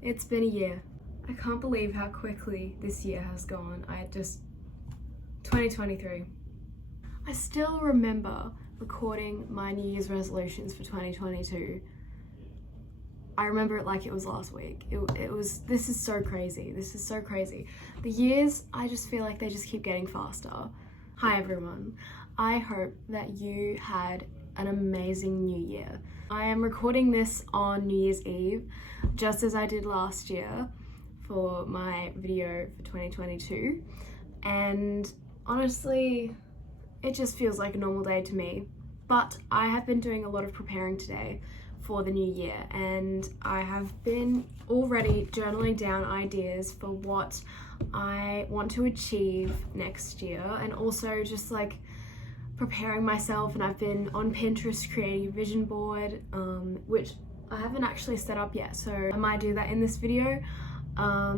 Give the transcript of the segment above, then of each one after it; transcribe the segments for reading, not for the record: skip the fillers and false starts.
It's been a year. I can't believe how quickly this year has gone. 2023. I still remember recording my New Year's resolutions for 2022. I remember it like it was last week. This is so crazy. This is so crazy. The years, I just feel like they just keep getting faster. Hi everyone. I hope that you had an amazing new year. I am recording this on New Year's Eve, just as I did last year for my video for 2022. And honestly, it just feels like a normal day to me. But I have been doing a lot of preparing today for the new year, and I have been already journaling down ideas for what I want to achieve next year, and also just like preparing myself. And I've been on Pinterest creating a vision board, which I haven't actually set up yet, so I might do that in this video.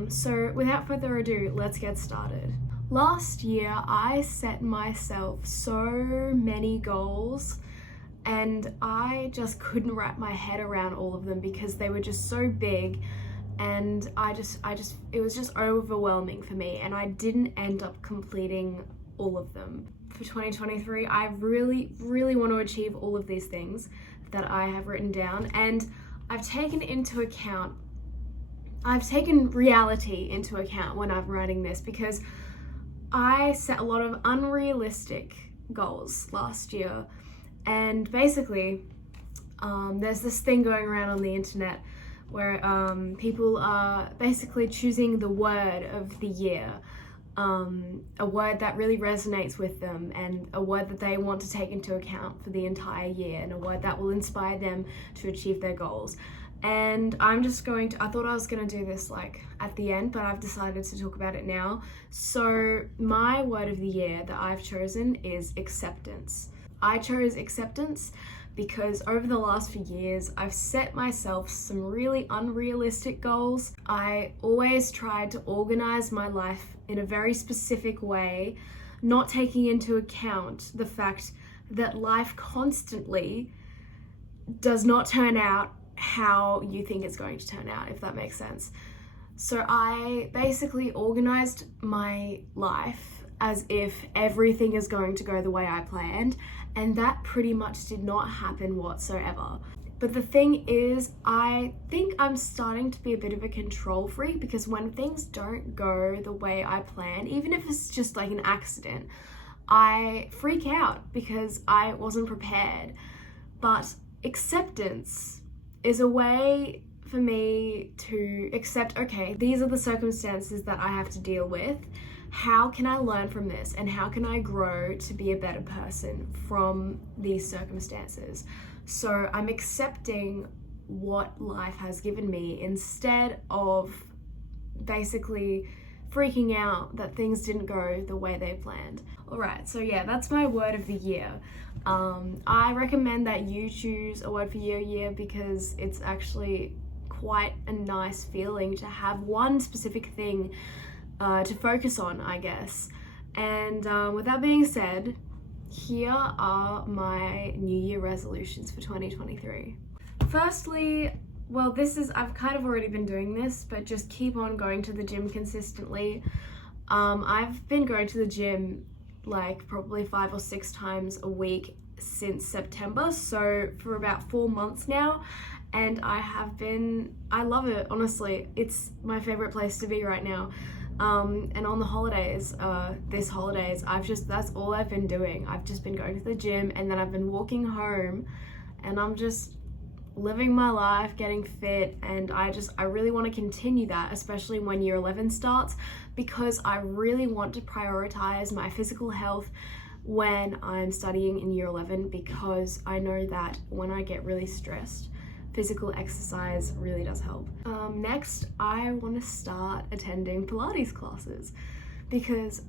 So without further ado, let's get started. Last year, I set myself so many goals, and I just couldn't wrap my head around all of them because they were just so big, and it was just overwhelming for me, and I didn't end up completing all of them. For 2023, I really want to achieve all of these things that I have written down, and I've taken reality into account when I'm writing this, because I set a lot of unrealistic goals last year. And basically, there's this thing going around on the internet where people are basically choosing the word of the year, a word that really resonates with them, and a word that they want to take into account for the entire year, and a word that will inspire them to achieve their goals. And I thought I was going to do this like at the end, but I've decided to talk about it now. So my word of the year that I've chosen is acceptance. I chose acceptance because over the last few years, I've set myself some really unrealistic goals. I always tried to organize my life in a very specific way, not taking into account the fact that life constantly does not turn out how you think it's going to turn out, if that makes sense. So I basically organized my life as if everything is going to go the way I planned, and that pretty much did not happen whatsoever. But the thing is, I think I'm starting to be a bit of a control freak, because when things don't go the way I planned, even if it's just like an accident, I freak out because I wasn't prepared. But acceptance is a way for me to accept, okay, these are the circumstances that I have to deal with. How can I learn from this, and how can I grow to be a better person from these circumstances? So I'm accepting what life has given me instead of basically freaking out that things didn't go the way they planned. Alright, so yeah, that's my word of the year. I recommend that you choose a word for your year, because it's actually quite a nice feeling to have one specific thing to focus on, I guess. And with that being said, here are my New Year resolutions for 2023. Firstly, well, I've kind of already been doing this, but just keep on going to the gym consistently. I've been going to the gym like probably 5 or 6 times a week since September, so for about 4 months now, and I love it, honestly. It's my favorite place to be right now. And on the holidays, that's all I've been doing. I've just been going to the gym, and then I've been walking home, and I'm just living my life, getting fit, and I really want to continue that, especially when year 11 starts, because I really want to prioritize my physical health when I'm studying in year 11, because I know that when I get really stressed, physical exercise really does help. Next, I want to start attending Pilates classes, because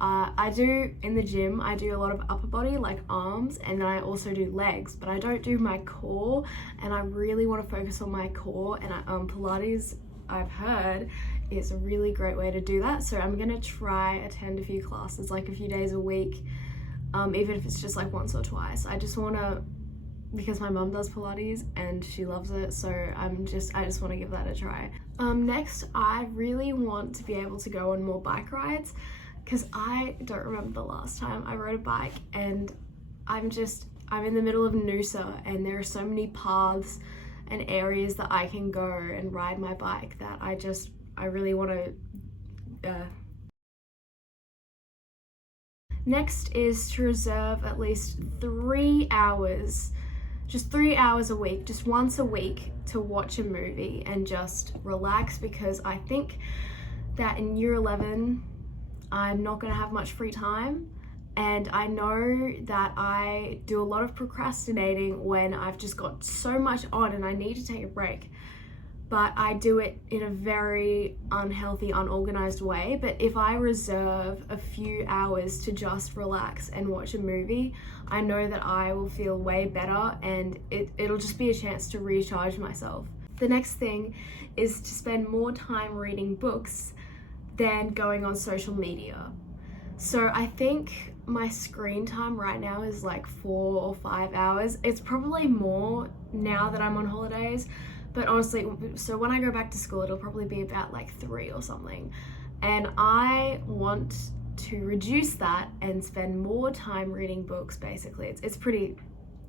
I do in the gym, I do a lot of upper body, like arms, and then I also do legs, but I don't do my core, and I really want to focus on my core. And Pilates, I've heard, is a really great way to do that, so I'm gonna try attend a few classes, like a few days a week, even if it's just like once or twice. I just want to because my mum does Pilates and she loves it, so I just want to give that a try. Next, I really want to be able to go on more bike rides, because I don't remember the last time I rode a bike, and I'm in the middle of Noosa and there are so many paths and areas that I can go and ride my bike that I really want to. Next is to reserve at least 3 hours, just 3 hours a week, just once a week, to watch a movie and just relax, because I think that in year 11 I'm not going to have much free time, and I know that I do a lot of procrastinating when I've just got so much on and I need to take a break. But I do it in a very unhealthy, unorganized way. But if I reserve a few hours to just relax and watch a movie, I know that I will feel way better, and it'll just be a chance to recharge myself. The next thing is to spend more time reading books than going on social media. So I think my screen time right now is like 4 or 5 hours. It's probably more now that I'm on holidays. But honestly, so when I go back to school, it'll probably be about like 3 or something. And I want to reduce that and spend more time reading books, basically. It's pretty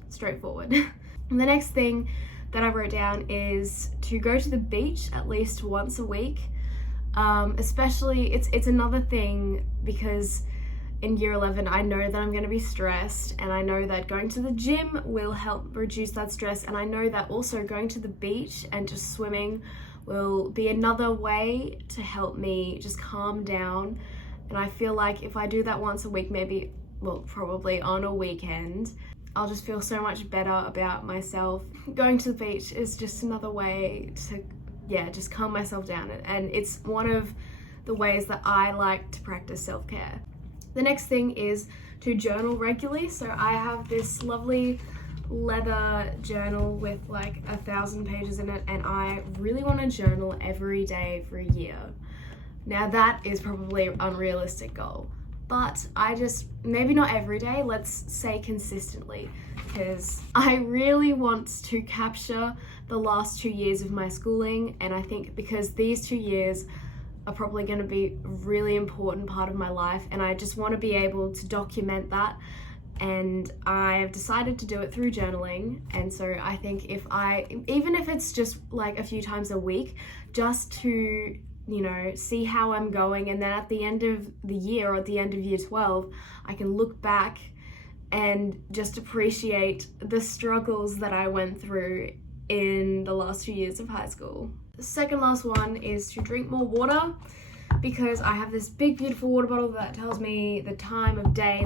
straightforward. And the next thing that I wrote down is to go to the beach at least once a week. Especially, it's another thing because in year 11, I know that I'm going to be stressed, and I know that going to the gym will help reduce that stress, and I know that also going to the beach and just swimming will be another way to help me just calm down. And I feel like if I do that once a week, maybe, well, probably on a weekend, I'll just feel so much better about myself. Going to the beach is just another way to, just calm myself down, and it's one of the ways that I like to practice self-care. The next thing is to journal regularly. So I have this lovely leather journal with like 1,000 pages in it, and I really want to journal every day for a year. Now that is probably an unrealistic goal, but maybe not every day, let's say consistently, because I really want to capture the last 2 years of my schooling, and I think because these 2 years are probably going to be a really important part of my life, and I just want to be able to document that, and I have decided to do it through journaling. And so I think even if it's just like a few times a week, just to see how I'm going, and then at the end of the year or at the end of year 12, I can look back and just appreciate the struggles that I went through in the last 2 years of high school. The second last one is to drink more water, because I have this big beautiful water bottle that tells me the time of day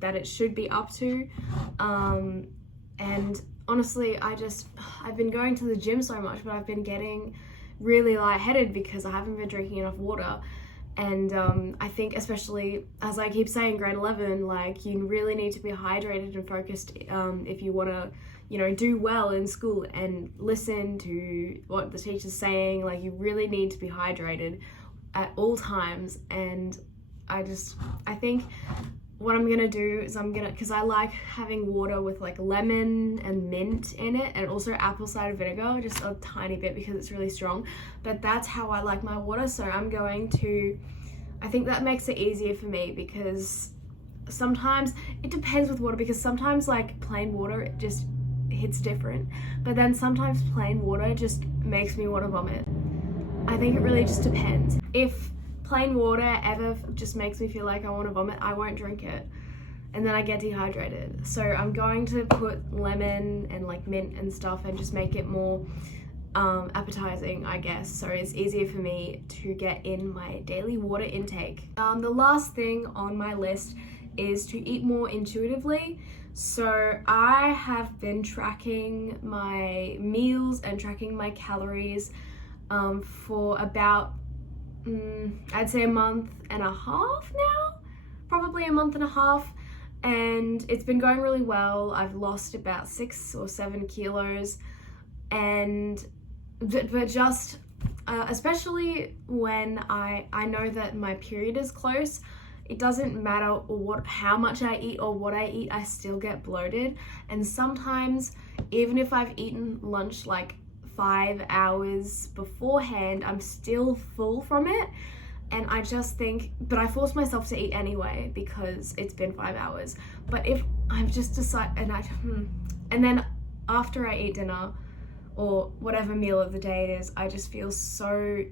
that it should be up to, and honestly I've been going to the gym so much, but I've been getting really lightheaded because I haven't been drinking enough water. And I think, especially as I keep saying, grade 11, like, you really need to be hydrated and focused if you want to do well in school and listen to what the teacher's saying. Like, you really need to be hydrated at all times. And I think what I'm gonna do is because I like having water with like lemon and mint in it, and also apple cider vinegar, just a tiny bit because it's really strong, but that's how I like my water. So I think that makes it easier for me, because sometimes it depends with water, because sometimes like plain water, it just hits different, but then sometimes plain water just makes me want to vomit. I think it really just depends. If plain water ever just makes me feel like I want to vomit, I won't drink it, and then I get dehydrated. So I'm going to put lemon and like mint and stuff and just make it more appetizing, I guess, so it's easier for me to get in my daily water intake. The last thing on my list is to eat more intuitively. So I have been tracking my meals and tracking my calories for about I'd say a month and a half now, probably a month and a half, and it's been going really well. I've lost about 6 or 7 kilos, but just especially when I know that my period is close, it doesn't matter how much I eat or what I eat, I still get bloated. And sometimes, even if I've eaten lunch like 5 hours beforehand, I'm still full from it. And I just think, but I force myself to eat anyway because it's been 5 hours. But if I've just decided, and then after I eat dinner or whatever meal of the day it is, I just feel so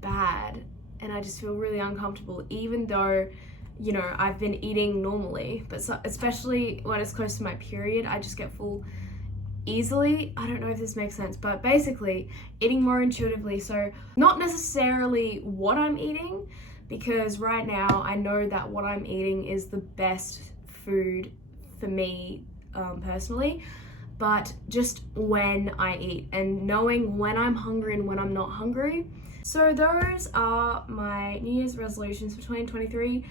bad and I just feel really uncomfortable, even though, you know, I've been eating normally. But especially when it's close to my period, I just get full easily. I don't know if this makes sense, but basically eating more intuitively. So not necessarily what I'm eating, because right now I know that what I'm eating is the best food for me personally, but just when I eat and knowing when I'm hungry and when I'm not hungry. So those are my New Year's resolutions for 2023.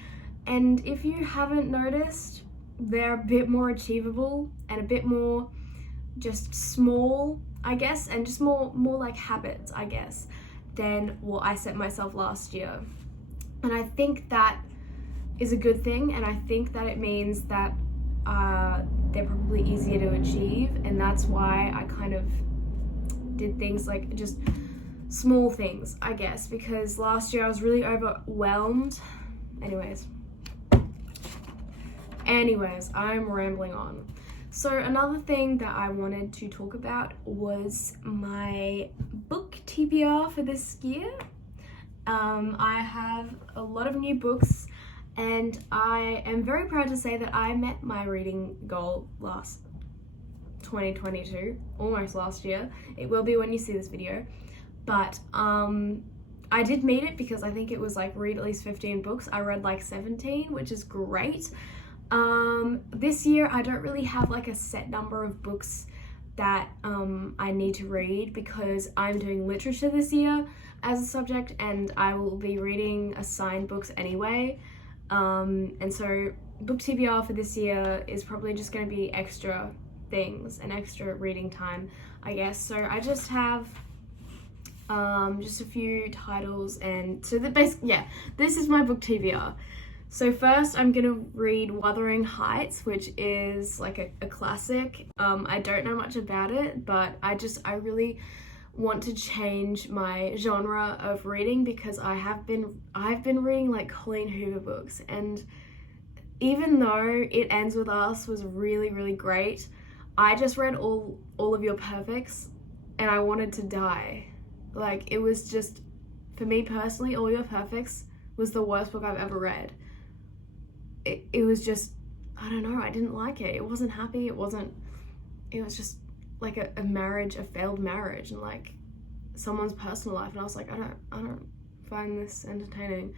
And if you haven't noticed, they're a bit more achievable and a bit more just small, I guess, and just more like habits, I guess, than what I set myself last year. And I think that is a good thing, and I think that it means that they're probably easier to achieve, and that's why I kind of did things like just small things, I guess, because last year I was really overwhelmed. Anyways, I'm rambling on. So another thing that I wanted to talk about was my book TBR for this year. I have a lot of new books, and I am very proud to say that I met my reading goal last 2022, almost last year. It will be when you see this video. But I did meet it because I think it was like read at least 15 books. I read like 17, which is great. This year I don't really have like a set number of books that I need to read because I'm doing literature this year as a subject, and I will be reading assigned books anyway. And so book TBR for this year is probably just going to be extra things and extra reading time, I guess. So I just have just a few titles, and so this is my book TBR. So first I'm gonna read Wuthering Heights, which is like a classic. I don't know much about it, but I really want to change my genre of reading because I've been reading like Colleen Hoover books, and even though It Ends With Us was really, really great, I just read all of Your Perfects and I wanted to die. Like, it was just, for me personally, All Your Perfects was the worst book I've ever read. It was just, I don't know, I didn't like it. It wasn't happy, it was just like a marriage, a failed marriage, and like someone's personal life, and I was like, I don't find this entertaining.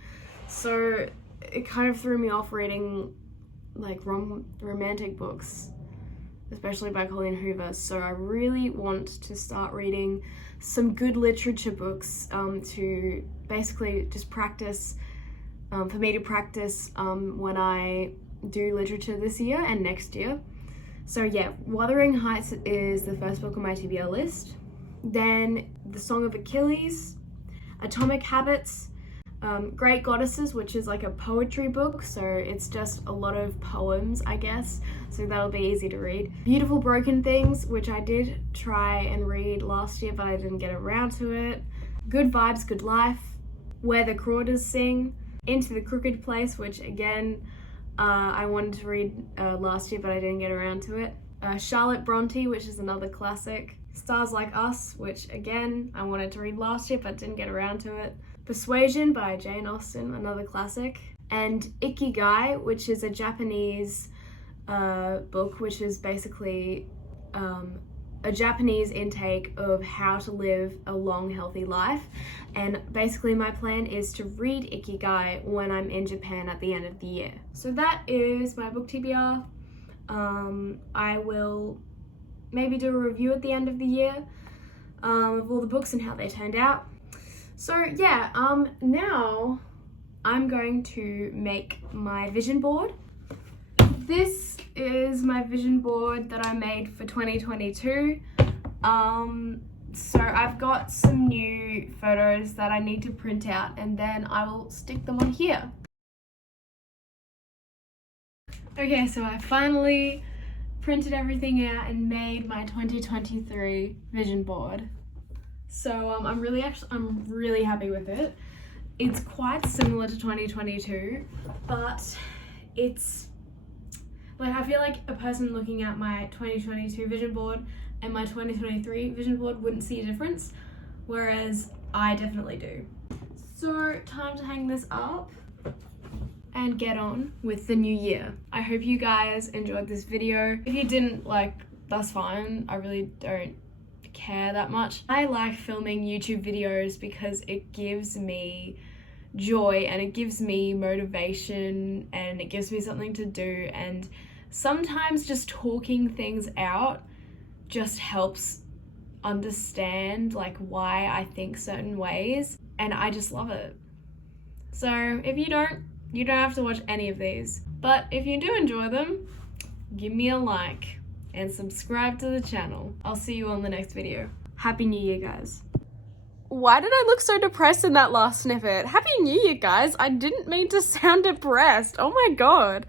So it kind of threw me off reading like romantic books, especially by Colleen Hoover. So I really want to start reading some good literature books to basically just practice, for me to practice when I do literature this year and next year. So yeah, Wuthering Heights is the first book on my TBR list. Then The Song of Achilles, Atomic Habits, Great Goddesses, which is like a poetry book, so it's just a lot of poems, I guess, so that'll be easy to read. Beautiful Broken Things, which I did try and read last year, but I didn't get around to it. Good Vibes, Good Life, Where the Crawdads Sing, Into the Crooked Place, which again, I wanted to read last year, but I didn't get around to it. Charlotte Bronte, which is another classic. Stars Like Us, which again, I wanted to read last year, but didn't get around to it. Persuasion by Jane Austen, another classic. And Ikigai, which is a Japanese book, which is basically a Japanese intake of how to live a long, healthy life. And basically my plan is to read Ikigai when I'm in Japan at the end of the year. So that is my book TBR. I will maybe do a review at the end of the year of all the books and how they turned out. So yeah, now I'm going to make my vision board. This is my vision board that I made for 2022. So I've got some new photos that I need to print out, and then I will stick them on here. Okay, so I finally printed everything out and made my 2023 vision board. So I'm really happy with it. It's quite similar to 2022, but it's like, I feel like a person looking at my 2022 vision board and my 2023 vision board wouldn't see a difference, whereas I definitely do. So time to hang this up and get on with the new year. I hope you guys enjoyed this video. If you didn't, like, that's fine. I really don't care that much. I like filming YouTube videos because it gives me joy and it gives me motivation and it gives me something to do, and sometimes just talking things out just helps understand like why I think certain ways, and I just love it. So if you don't have to watch any of these, but if you do enjoy them, give me a like and subscribe to the channel. I'll see you on the next video. Happy New Year, guys. Why did I look so depressed in that last snippet? Happy New Year, guys. I didn't mean to sound depressed. Oh my god.